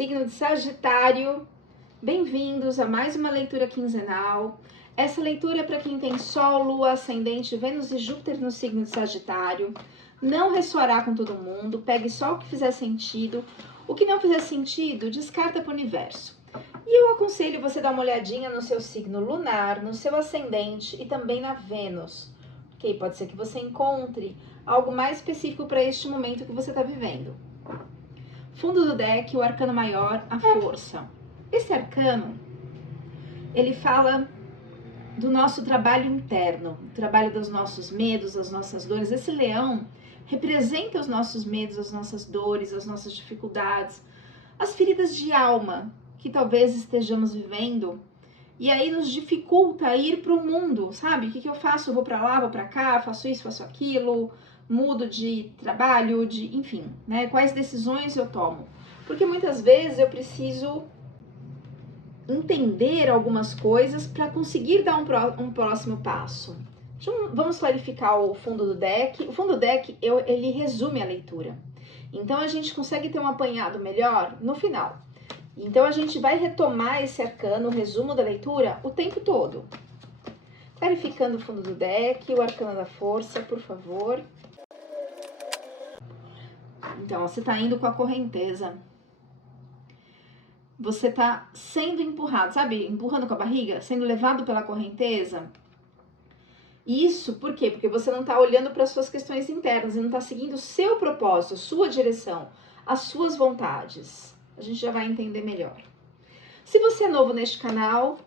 Signo de Sagitário, bem-vindos a mais uma leitura quinzenal. Essa leitura é para quem tem Sol, Lua, Ascendente, Vênus e Júpiter no signo de Sagitário. Não ressoará com todo mundo, pegue só o que fizer sentido. O que não fizer sentido, descarta para o universo. E eu aconselho você dar uma olhadinha no seu signo lunar, no seu ascendente e também na Vênus. Ok? Pode ser que você encontre algo mais específico para este momento que você está vivendo. Fundo do deck, o arcano maior, a força. Esse arcano, ele fala do nosso trabalho interno, o trabalho dos nossos medos, das nossas dores. Esse leão representa os nossos medos, as nossas dores, as nossas dificuldades, as feridas de alma que talvez estejamos vivendo. E aí nos dificulta ir para o mundo, sabe? O que eu faço? Eu vou para lá, vou para cá, faço isso, faço aquilo, mudo de trabalho, enfim, né? Quais decisões eu tomo? Porque muitas vezes eu preciso entender algumas coisas para conseguir dar um próximo passo. Vamos clarificar o fundo do deck. O fundo do deck, ele resume a leitura. Então a gente consegue ter um apanhado melhor no final. Então a gente vai retomar esse arcano, o resumo da leitura, o tempo todo. Clarificando o fundo do deck, o arcano da força, por favor. Então, você está indo com a correnteza. Você está sendo empurrado, sabe? Empurrando com a barriga, sendo levado pela correnteza. Isso por quê? Porque você não está olhando para as suas questões internas e não está seguindo o seu propósito, a sua direção, as suas vontades. A gente já vai entender melhor. Se você é novo neste canal,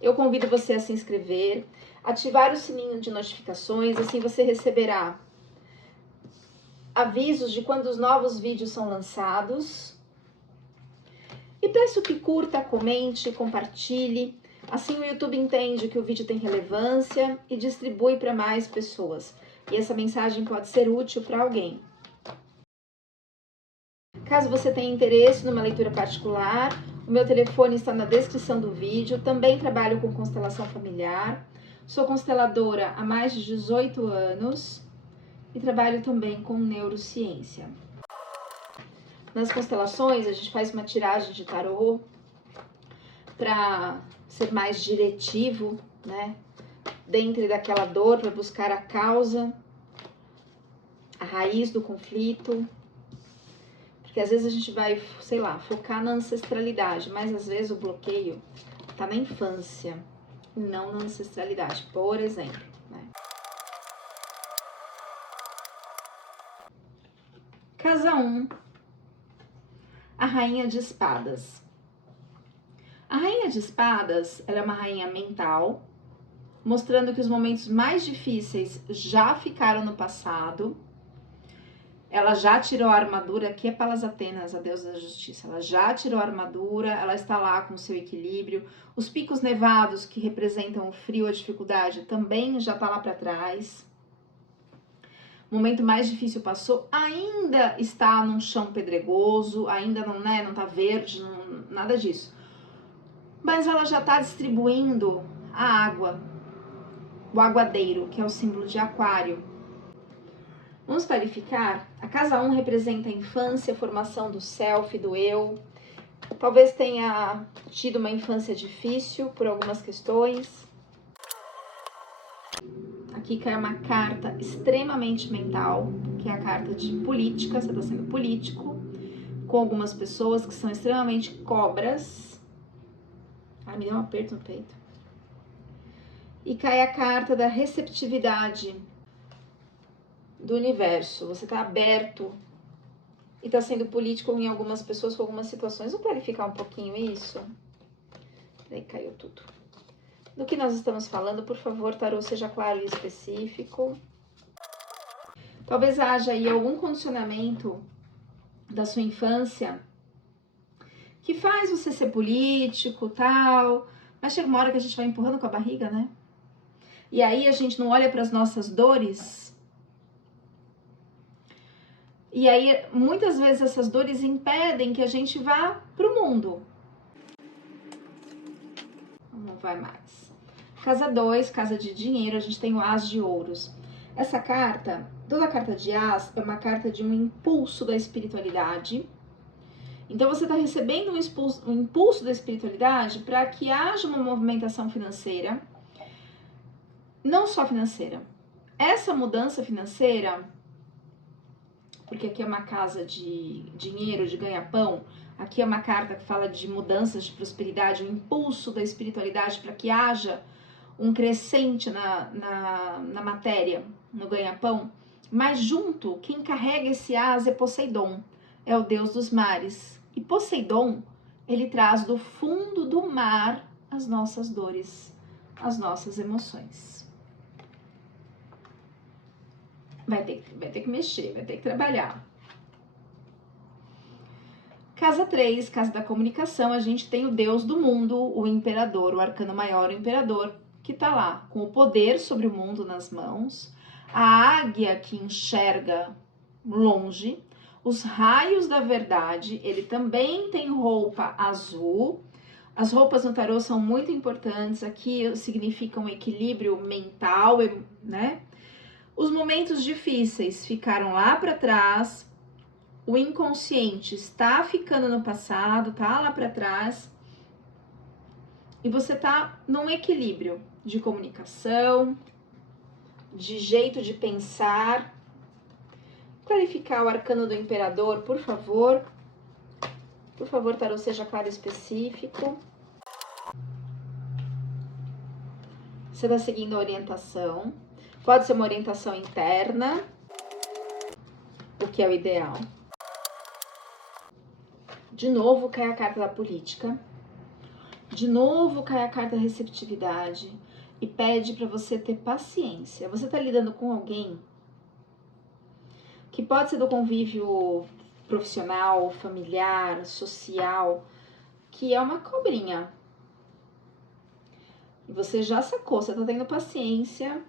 eu convido você a se inscrever, ativar o sininho de notificações, assim você receberá avisos de quando os novos vídeos são lançados. E peço que curta, comente, compartilhe. Assim o YouTube entende que o vídeo tem relevância e distribui para mais pessoas. E essa mensagem pode ser útil para alguém. Caso você tenha interesse numa leitura particular, o meu telefone está na descrição do vídeo. Também trabalho com constelação familiar. Sou consteladora há mais de 18 anos e trabalho também com neurociência. Nas constelações, a gente faz uma tiragem de tarô para ser mais diretivo, né? Dentro daquela dor, para buscar a causa, a raiz do conflito. Porque às vezes a gente vai, sei lá, focar na ancestralidade, mas às vezes o bloqueio tá na infância, não na ancestralidade, por exemplo, né? Casa 1, a Rainha de Espadas. A Rainha de Espadas, ela é uma rainha mental, mostrando que os momentos mais difíceis já ficaram no passado. Ela já tirou a armadura, aqui é Palas Atenas, a deusa da justiça. Ela já tirou a armadura, ela está lá com o seu equilíbrio. Os picos nevados, que representam o frio, a dificuldade, também já está lá para trás. O momento mais difícil passou, ainda está num chão pedregoso, ainda não, né, não tá verde, nada disso. Mas ela já está distribuindo a água, o aguadeiro, que é o símbolo de aquário. Vamos clarificar? A casa 1 representa a infância, a formação do self, do eu. Talvez tenha tido uma infância difícil por algumas questões. Aqui cai uma carta extremamente mental, que é a carta de política. Você está sendo político com algumas pessoas que são extremamente cobras. Ai, me deu um aperto no peito. E cai a carta da receptividade do universo. Você está aberto e está sendo político em algumas pessoas, com algumas situações. Vou clarificar um pouquinho isso. Daí caiu tudo. Do que nós estamos falando, por favor, tarô, seja claro e específico. Talvez haja aí algum condicionamento da sua infância que faz você ser político, tal, mas chega uma hora que a gente vai empurrando com a barriga, né? E aí a gente não olha para as nossas dores. E aí, muitas vezes, essas dores impedem que a gente vá para o mundo. Não vai mais. Casa 2, casa de dinheiro, a gente tem o As de Ouros. Essa carta, toda carta de As é uma carta de um impulso da espiritualidade. Então você está recebendo um impulso da espiritualidade para que haja uma movimentação financeira, não só financeira. Essa mudança financeira, porque aqui é uma casa de dinheiro, de ganha-pão, aqui é uma carta que fala de mudanças de prosperidade, um impulso da espiritualidade para que haja um crescente na matéria, no ganha-pão. Mas junto, quem carrega esse asa é Poseidon, é o deus dos mares. E Poseidon, ele traz do fundo do mar as nossas dores, as nossas emoções. Vai ter que mexer, vai ter que trabalhar. Casa 3, casa da comunicação, a gente tem o deus do mundo, o imperador, o arcano maior, o imperador, que tá lá com o poder sobre o mundo nas mãos, a águia que enxerga longe, os raios da verdade, ele também tem roupa azul. As roupas no tarô são muito importantes, aqui significam equilíbrio mental, né? Os momentos difíceis ficaram lá para trás, o inconsciente está ficando no passado, tá lá para trás, e você tá num equilíbrio de comunicação, de jeito de pensar. Clarificar o arcano do imperador, por favor. Por favor, tarô, seja claro e específico. Você está seguindo a orientação. Pode ser uma orientação interna, o que é o ideal. De novo cai a carta da política. De novo cai a carta da receptividade. E pede para você ter paciência. Você está lidando com alguém que pode ser do convívio profissional, familiar, social, que é uma cobrinha. E você já sacou, você tá tendo paciência.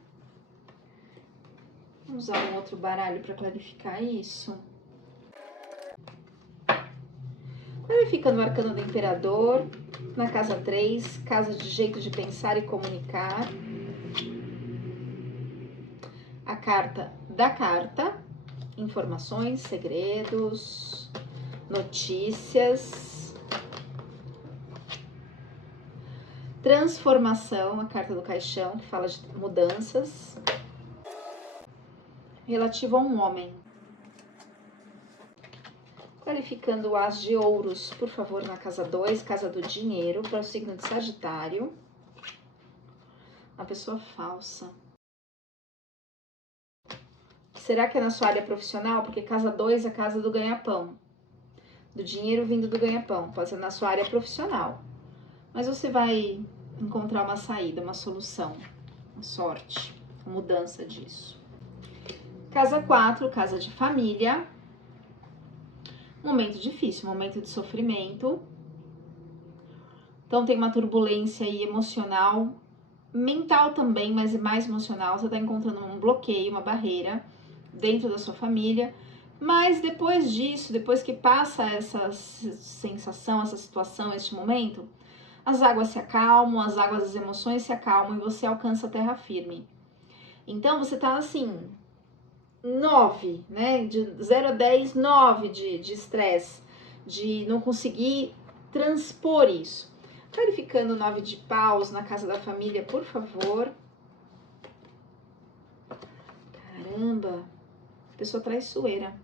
Vamos usar um outro baralho para clarificar isso. Clarificando o arcano do imperador, na casa 3, casa de jeito de pensar e comunicar. A carta da carta, informações, segredos, notícias. Transformação, a carta do caixão, que fala de mudanças. Relativo a um homem. Clarificando o as de ouros, por favor, na casa 2, casa do dinheiro, para o signo de Sagitário. Uma pessoa falsa. Será que é na sua área profissional? Porque casa 2 é a casa do ganha-pão. Do dinheiro vindo do ganha-pão. Pode ser na sua área profissional. Mas você vai encontrar uma saída, uma solução, uma sorte, uma mudança disso. Casa 4, casa de família. Momento difícil, momento de sofrimento. Então tem uma turbulência aí emocional, mental também, mas é mais emocional. Você está encontrando um bloqueio, uma barreira dentro da sua família. Mas depois disso, depois que passa essa sensação, essa situação, este momento, as águas se acalmam, as águas das emoções se acalmam e você alcança a terra firme. Então você tá assim, 9, né? De 0 a 10, 9 de estresse, de não conseguir transpor isso. Clarificando 9 de paus na casa da família, por favor. Caramba, pessoa traiçoeira.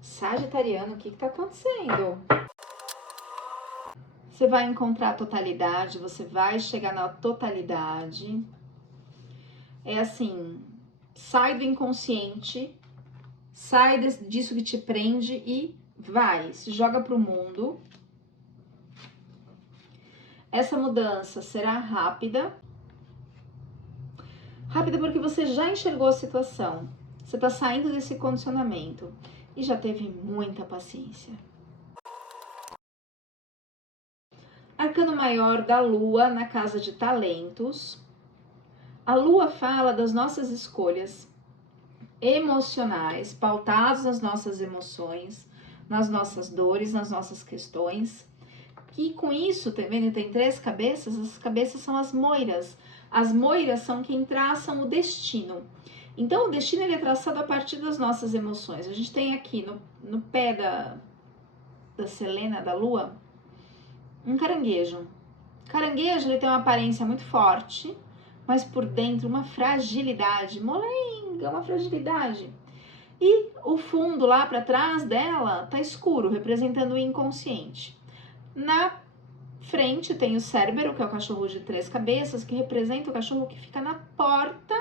Sagitariano, o que tá acontecendo? Você vai encontrar a totalidade, você vai chegar na totalidade. É assim, sai do inconsciente, sai disso que te prende e vai, se joga pro mundo. Essa mudança será rápida. Rápida porque você já enxergou a situação. Você tá saindo desse condicionamento e já teve muita paciência. Arcano maior da Lua na casa de talentos. A Lua fala das nossas escolhas emocionais, pautadas nas nossas emoções, nas nossas dores, nas nossas questões. E com isso, tá vendo? Tem 3 cabeças, as cabeças são as moiras. As moiras são quem traçam o destino. Então, o destino ele é traçado a partir das nossas emoções. A gente tem aqui no pé da selena, da lua? Um caranguejo. Caranguejo, ele tem uma aparência muito forte, mas por dentro uma fragilidade, molenga, uma fragilidade. E o fundo lá para trás dela tá escuro, representando o inconsciente. Na frente tem o Cérbero, que é o cachorro de 3 cabeças, que representa o cachorro que fica na porta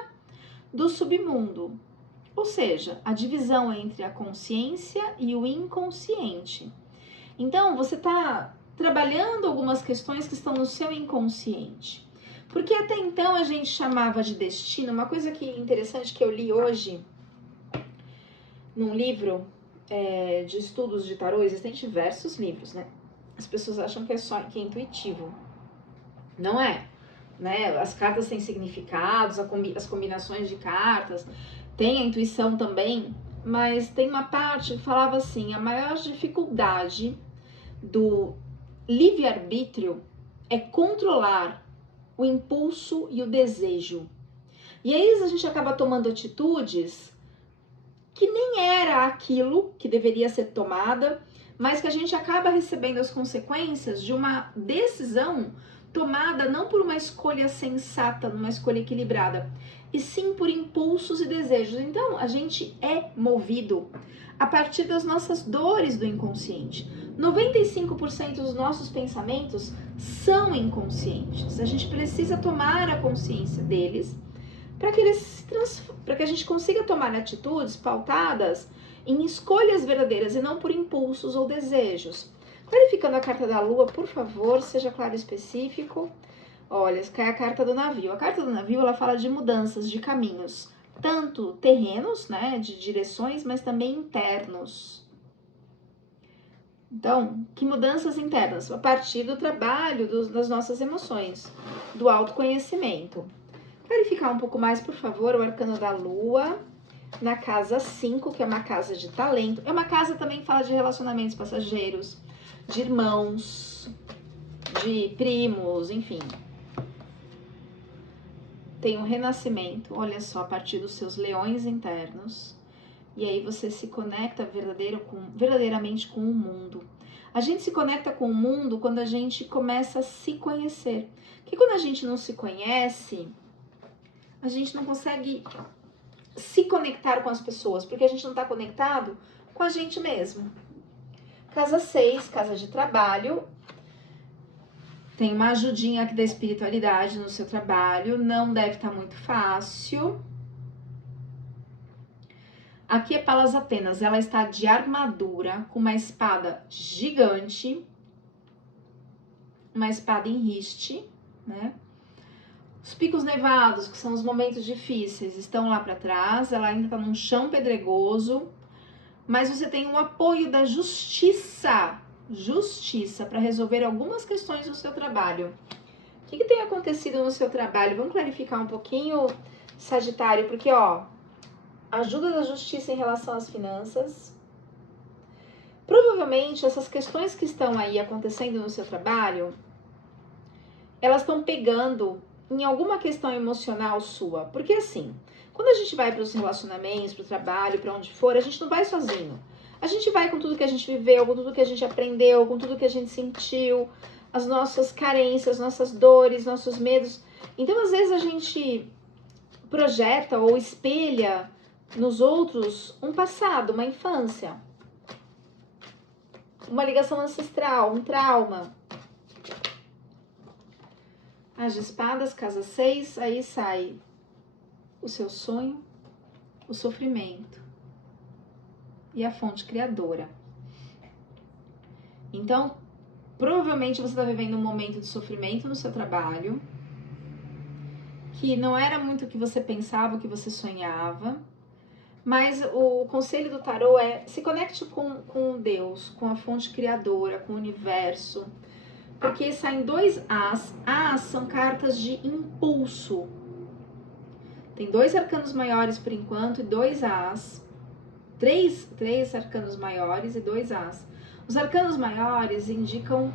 do submundo. Ou seja, a divisão entre a consciência e o inconsciente. Então, você está trabalhando algumas questões que estão no seu inconsciente. Porque até então a gente chamava de destino, uma coisa que interessante que eu li hoje num livro de estudos de tarô, existem diversos livros, né? As pessoas acham que é intuitivo. Não é, né? As cartas têm significados, as combinações de cartas, tem a intuição também, mas tem uma parte que falava assim, a maior dificuldade do livre-arbítrio é controlar o impulso e o desejo. E aí a gente acaba tomando atitudes que nem era aquilo que deveria ser tomada, mas que a gente acaba recebendo as consequências de uma decisão tomada não por uma escolha sensata, numa escolha equilibrada, e sim por impulsos e desejos. Então, a gente é movido a partir das nossas dores do inconsciente. 95% dos nossos pensamentos são inconscientes. A gente precisa tomar a consciência deles para que a gente consiga tomar atitudes pautadas em escolhas verdadeiras e não por impulsos ou desejos. Clarificando a carta da lua, por favor, seja claro e específico. Olha, cai a carta do navio. A carta do navio, ela fala de mudanças de caminhos, tanto terrenos, né, de direções, mas também internos. Então, que mudanças internas? A partir do trabalho das nossas emoções, do autoconhecimento. Clarificar um pouco mais, por favor, o arcano da lua, na casa 5, que é uma casa de talento. É uma casa também que fala de relacionamentos passageiros, de irmãos, de primos, enfim. Tem um renascimento, olha só, a partir dos seus leões internos. E aí você se conecta verdadeiramente com o mundo. A gente se conecta com o mundo quando a gente começa a se conhecer. Porque quando a gente não se conhece, a gente não consegue se conectar com as pessoas, porque a gente não está conectado com a gente mesmo. Casa 6, casa de trabalho. Tem uma ajudinha aqui da espiritualidade no seu trabalho, não deve estar muito fácil. Aqui é Palas Atenas, ela está de armadura, com uma espada gigante, uma espada em riste, né? Os picos nevados, que são os momentos difíceis, estão lá para trás, ela ainda está num chão pedregoso, mas você tem o apoio da justiça para resolver algumas questões do seu trabalho. O que tem acontecido no seu trabalho? Vamos clarificar um pouquinho, Sagitário, porque, ó, ajuda da justiça em relação às finanças. Provavelmente, essas questões que estão aí acontecendo no seu trabalho, elas estão pegando em alguma questão emocional sua. Porque assim, quando a gente vai para os relacionamentos, para o trabalho, para onde for, a gente não vai sozinho. A gente vai com tudo que a gente viveu, com tudo que a gente aprendeu, com tudo que a gente sentiu, as nossas carências, nossas dores, nossos medos. Então, às vezes, a gente projeta ou espelha nos outros um passado, uma infância, uma ligação ancestral, um trauma. As de espadas, casa 6, aí sai o seu sonho, o sofrimento e a fonte criadora. Então, provavelmente você está vivendo um momento de sofrimento no seu trabalho, que não era muito o que você pensava, o que você sonhava, mas o conselho do tarô é se conecte com Deus, com a fonte criadora, com o universo, porque saem 2 As. As são cartas de impulso. Tem 2 arcanos maiores por enquanto e 2 As. 3 arcanos maiores e 2 As. Os arcanos maiores indicam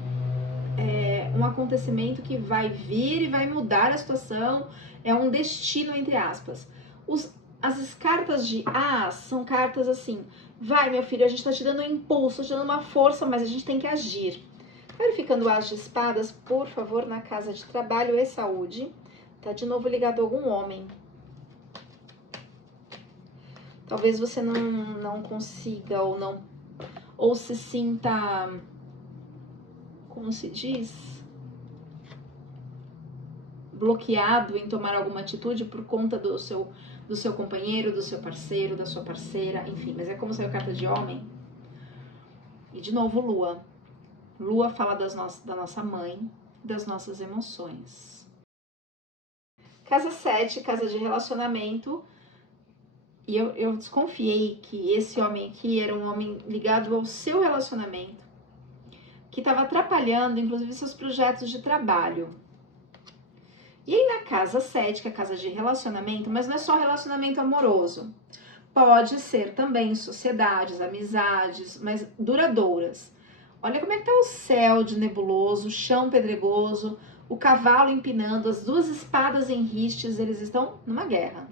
um acontecimento que vai vir e vai mudar a situação, é um destino, entre aspas. Os as cartas de As são cartas assim, vai meu filho, a gente tá te dando um impulso, te dando uma força, mas a gente tem que agir. Verificando o As de Espadas, por favor, na casa de trabalho e saúde. Tá de novo ligado a algum homem. Talvez você não consiga ou se sinta, como se diz, bloqueado em tomar alguma atitude por conta do seu companheiro, do seu parceiro, da sua parceira, enfim, mas é como saiu carta de homem. E de novo, Lua. Lua fala da nossa mãe, das nossas emoções. Casa 7, casa de relacionamento. E eu desconfiei que esse homem aqui era um homem ligado ao seu relacionamento, que estava atrapalhando, inclusive, seus projetos de trabalho. E aí na casa 7, que é a casa de relacionamento, mas não é só relacionamento amoroso. Pode ser também sociedades, amizades, mas duradouras. Olha como é que tá o céu de nebuloso, o chão pedregoso, o cavalo empinando, as duas espadas em ristes, eles estão numa guerra,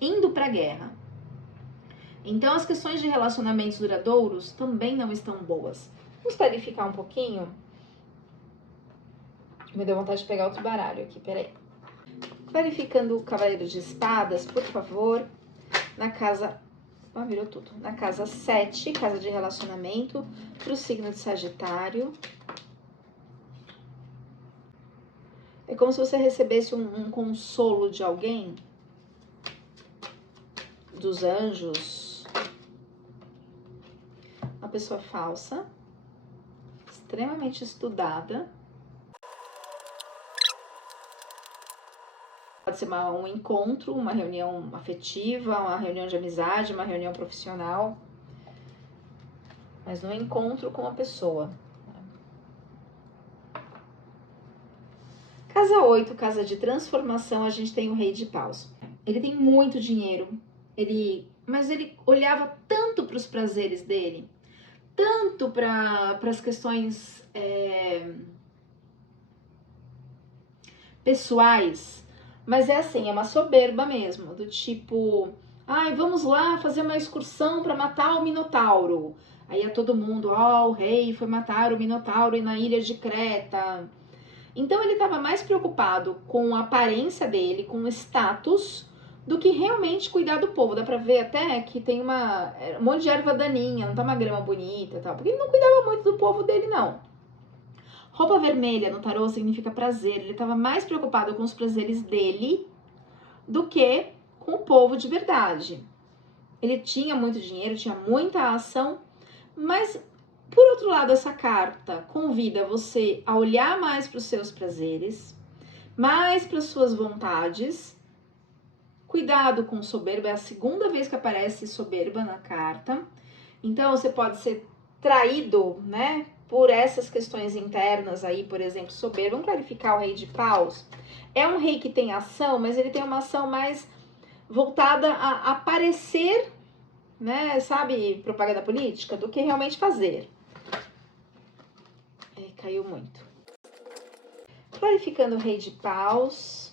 indo pra guerra. Então as questões de relacionamentos duradouros também não estão boas. Vamos clarificar um pouquinho? Me deu vontade de pegar outro baralho aqui, peraí. Clarificando o Cavaleiro de Espadas, por favor, na casa... Ah, virou tudo. Na casa 7, casa de relacionamento, para o signo de Sagitário. É como se você recebesse um consolo de alguém, dos anjos. Uma pessoa falsa, extremamente estudada. Pode ser um encontro, uma reunião afetiva, uma reunião de amizade, uma reunião profissional. Mas no encontro com a pessoa. Casa 8, casa de transformação, a gente tem o Rei de Paus. Ele tem muito dinheiro, mas ele olhava tanto para os prazeres dele, tanto para as questões pessoais, mas é assim, é uma soberba mesmo, do tipo, ai, vamos lá fazer uma excursão para matar o Minotauro. Aí é todo mundo, ó, o rei foi matar o Minotauro na ilha de Creta. Então ele estava mais preocupado com a aparência dele, com o status, do que realmente cuidar do povo. Dá pra ver até que tem um monte de erva daninha, não tá uma grama bonita e tal, porque ele não cuidava muito do povo dele, não. Roupa vermelha no tarô significa prazer. Ele estava mais preocupado com os prazeres dele do que com o povo de verdade. Ele tinha muito dinheiro, tinha muita ação, mas, por outro lado, essa carta convida você a olhar mais para os seus prazeres, mais para as suas vontades. Cuidado com soberba, é a segunda vez que aparece soberba na carta. Então, você pode ser traído, né, por essas questões internas aí, por exemplo, soberba. Vamos clarificar o Rei de Paus. É um rei que tem ação, mas ele tem uma ação mais voltada a aparecer, né, sabe, propaganda política, do que realmente fazer. Caiu muito. Clarificando o Rei de Paus,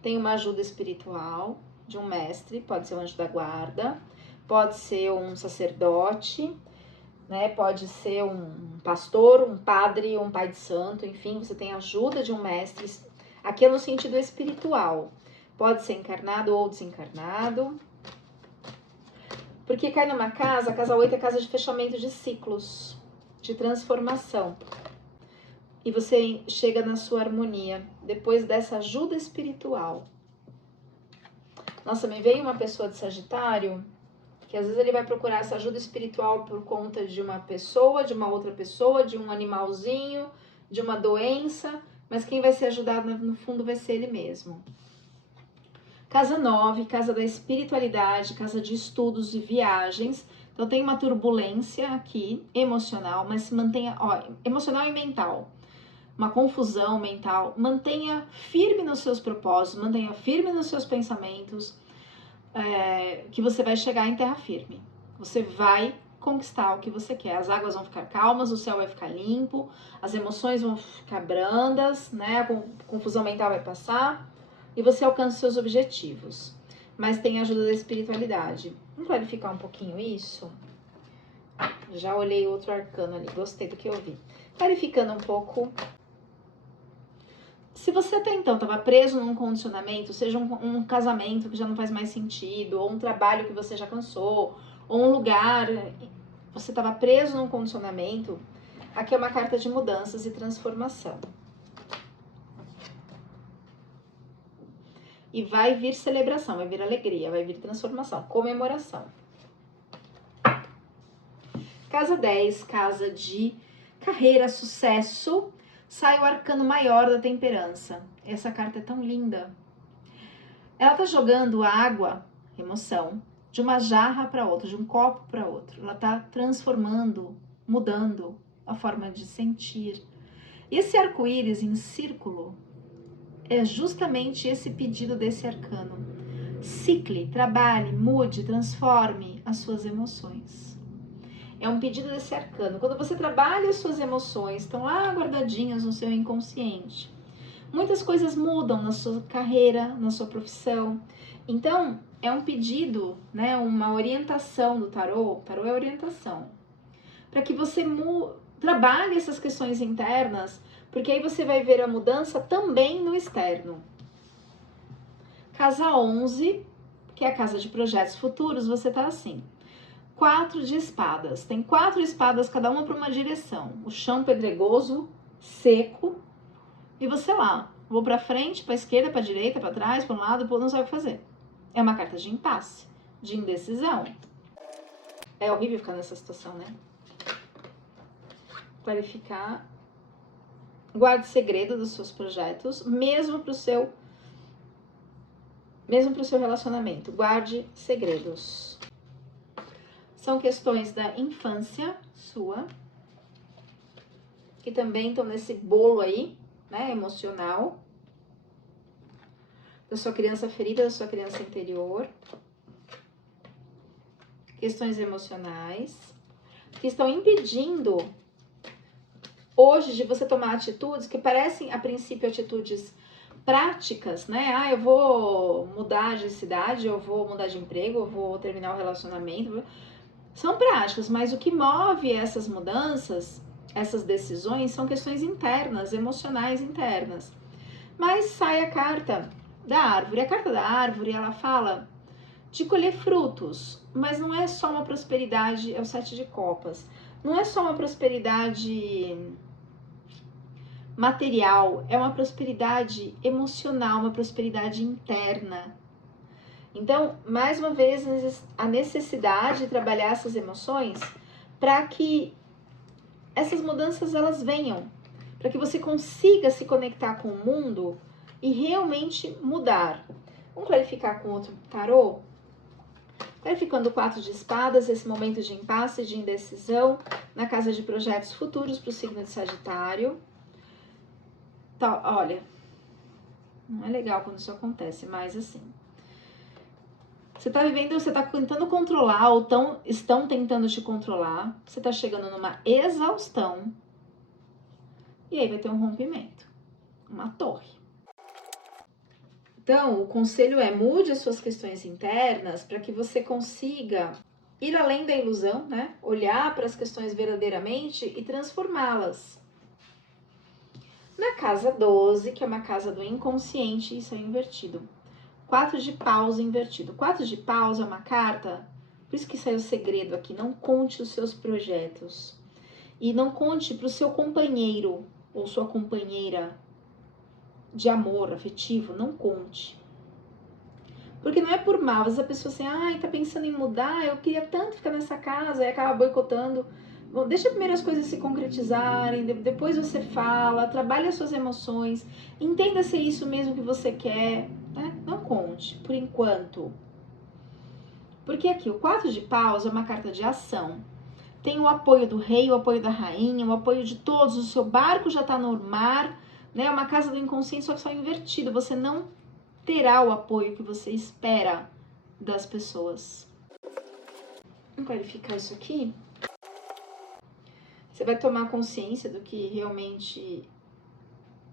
tem uma ajuda espiritual de um mestre, pode ser um anjo da guarda, pode ser um sacerdote, né? Pode ser um pastor, um padre, um pai de santo, enfim, você tem a ajuda de um mestre. Aqui é no sentido espiritual. Pode ser encarnado ou desencarnado. Porque cai numa casa, a casa 8 é a casa de fechamento de ciclos, de transformação. E você chega na sua harmonia depois dessa ajuda espiritual. Nossa, me veio uma pessoa de Sagitário que às vezes ele vai procurar essa ajuda espiritual por conta de uma pessoa, de uma outra pessoa, de um animalzinho, de uma doença, mas quem vai ser ajudado no fundo vai ser ele mesmo. Casa 9, casa da espiritualidade, casa de estudos e viagens. Então tem uma turbulência aqui, emocional, mas se mantenha, emocional e mental. Uma confusão mental. Mantenha firme nos seus propósitos, mantenha firme nos seus pensamentos, que você vai chegar em terra firme. Você vai conquistar o que você quer. As águas vão ficar calmas, o céu vai ficar limpo, as emoções vão ficar brandas, né? A confusão mental vai passar e você alcança os seus objetivos. mas tem a ajuda da espiritualidade. Vamos clarificar um pouquinho isso? Já olhei outro arcano ali, gostei do que eu vi. Clarificando um pouco. Se você até então estava preso num condicionamento, seja um casamento que já não faz mais sentido, ou um trabalho que você já cansou, ou um lugar, você estava preso num condicionamento, aqui é uma carta de mudanças e transformação. E vai vir celebração, vai vir alegria, vai vir transformação, comemoração. Casa 10, casa de carreira, sucesso. Sai o arcano maior da temperança. Essa carta é tão linda. Ela tá jogando água, emoção, de uma jarra para outra, de um copo para outro. Ela tá transformando, mudando a forma de sentir. Esse arco-íris em círculo é justamente esse pedido desse arcano. Cicle, trabalhe, mude, transforme as suas emoções. É um pedido desse arcano. Quando você trabalha as suas emoções, estão lá guardadinhas no seu inconsciente. Muitas coisas mudam na sua carreira, na sua profissão. Então, é um pedido, né, uma orientação do tarô. Tarô é orientação. Para que você trabalhe essas questões internas, porque aí você vai ver a mudança também no externo. Casa 11, que é a casa de projetos futuros, você tá assim. 4 de espadas. Tem 4 espadas, cada uma para uma direção. O chão pedregoso, seco. E você lá, vou para frente, para esquerda, para direita, para trás, para um lado, não sabe o que fazer. É uma carta de impasse, de indecisão. É horrível ficar nessa situação, né? Clarificar. Guarde segredo dos seus projetos, mesmo para o seu relacionamento. Guarde segredos. São questões da infância sua, que também estão nesse bolo aí, né, emocional, da sua criança ferida, da sua criança interior. Questões emocionais, que estão impedindo hoje de você tomar atitudes que parecem, a princípio, atitudes práticas, né? Ah, eu vou mudar de cidade, eu vou mudar de emprego, eu vou terminar o relacionamento. São práticas, mas o que move essas mudanças, essas decisões, são questões internas, emocionais internas. Mas sai a carta da árvore. A carta da árvore, ela fala de colher frutos, mas não é só uma prosperidade, é o 7 de copas. Não é só uma prosperidade material, é uma prosperidade emocional, uma prosperidade interna. Então, mais uma vez, a necessidade de trabalhar essas emoções para que essas mudanças elas venham, para que você consiga se conectar com o mundo e realmente mudar. Vamos clarificar com outro tarô? Clarificando o 4 de espadas, esse momento de impasse, de indecisão, na casa de projetos futuros para o signo de Sagitário. Tá, olha, não é legal quando isso acontece, mas assim, você tá vivendo, você tá tentando controlar, ou estão tentando te controlar, você tá chegando numa exaustão, e aí vai ter um rompimento, uma torre. Então, o conselho é mude as suas questões internas para que você consiga ir além da ilusão, né? Olhar para as questões verdadeiramente e transformá-las. Na casa 12, que é uma casa do inconsciente, isso é invertido. 4 de paus invertido. 4 de paus é uma carta, por isso que saiu o segredo aqui, não conte os seus projetos. E não conte para o seu companheiro ou sua companheira de amor afetivo, não conte. Porque não é por mal, às vezes a pessoa assim, ai, tá pensando em mudar, eu queria tanto ficar nessa casa, e acaba boicotando. Bom, deixa primeiro as coisas se concretizarem, depois você fala, trabalhe as suas emoções, entenda se é isso mesmo que você quer, né? Não conte, por enquanto. Porque aqui, o 4 de paus é uma carta de ação. Tem o apoio do rei, o apoio da rainha, o apoio de todos, o seu barco já tá no mar, né? É uma casa do inconsciente, só que só invertido, você não terá o apoio que você espera das pessoas. Vamos clarificar isso aqui? Você vai tomar consciência do que realmente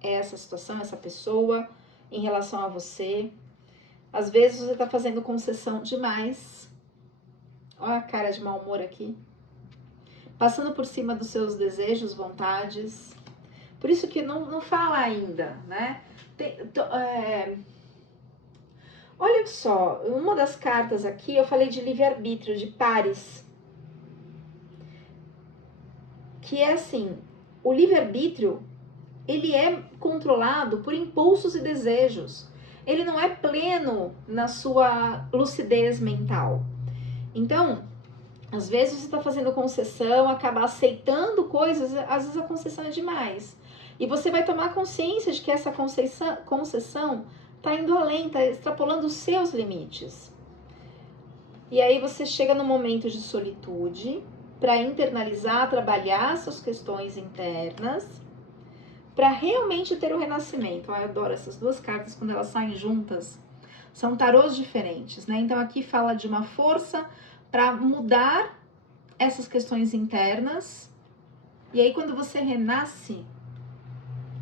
é essa situação, essa pessoa, em relação a você. Às vezes você tá fazendo concessão demais. Olha a cara de mau humor aqui. Passando por cima dos seus desejos, vontades. Por isso que não fala ainda, né? Olha só, uma das cartas aqui eu falei de livre-arbítrio, de pares. Que é assim, o livre-arbítrio, ele é controlado por impulsos e desejos. Ele não é pleno na sua lucidez mental. Então, às vezes você está fazendo concessão, acaba aceitando coisas, às vezes a concessão é demais. E você vai tomar consciência de que essa concessão está indo além, está extrapolando os seus limites. E aí você chega no momento de solitude para internalizar, trabalhar suas questões internas, para realmente ter o renascimento. Eu adoro essas duas cartas quando elas saem juntas. São tarôs diferentes, né? Então aqui fala de uma força para mudar essas questões internas. E aí quando você renasce,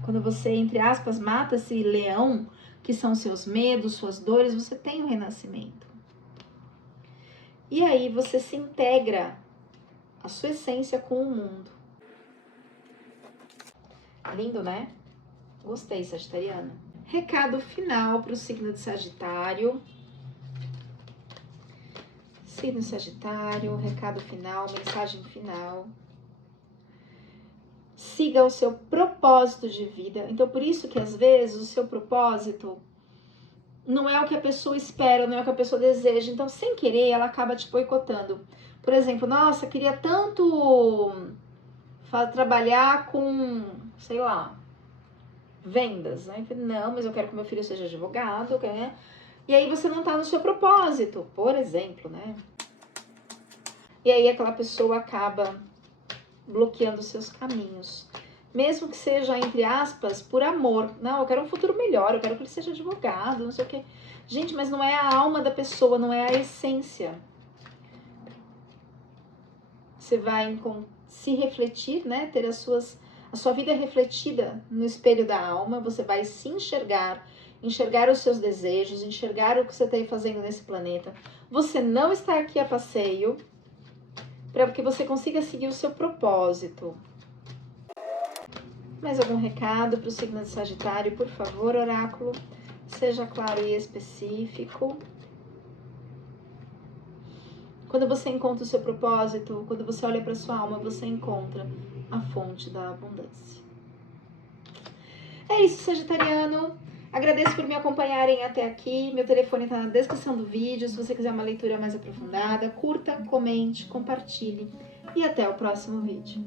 quando você, entre aspas, mata esse leão, que são seus medos, suas dores, você tem o renascimento. E aí você se integra a sua essência com o mundo. Lindo, né? Gostei, Sagitariano. Recado final para o signo de Sagitário. Signo Sagitário, recado final, mensagem final. Siga o seu propósito de vida. Então, por isso que às vezes o seu propósito não é o que a pessoa espera, não é o que a pessoa deseja. Então, sem querer, ela acaba te boicotando. Por exemplo, nossa, queria tanto trabalhar com, sei lá, vendas. Né? Não, mas eu quero que meu filho seja advogado, né? E aí você não tá no seu propósito, por exemplo, né? E aí aquela pessoa acaba bloqueando os seus caminhos. Mesmo que seja, entre aspas, por amor. Não, eu quero um futuro melhor, eu quero que ele seja advogado, não sei o quê. Gente, mas não é a alma da pessoa, não é a essência. Você vai se refletir, né? Ter a sua vida refletida no espelho da alma. Você vai se enxergar os seus desejos, enxergar o que você está fazendo nesse planeta. Você não está aqui a passeio, para que você consiga seguir o seu propósito. Mais algum recado para o signo de Sagitário? Por favor, oráculo, seja claro e específico. Quando você encontra o seu propósito, quando você olha para a sua alma, você encontra a fonte da abundância. É isso, Sagitariano. Agradeço por me acompanharem até aqui. Meu telefone está na descrição do vídeo. Se você quiser uma leitura mais aprofundada, curta, comente, compartilhe. E até o próximo vídeo.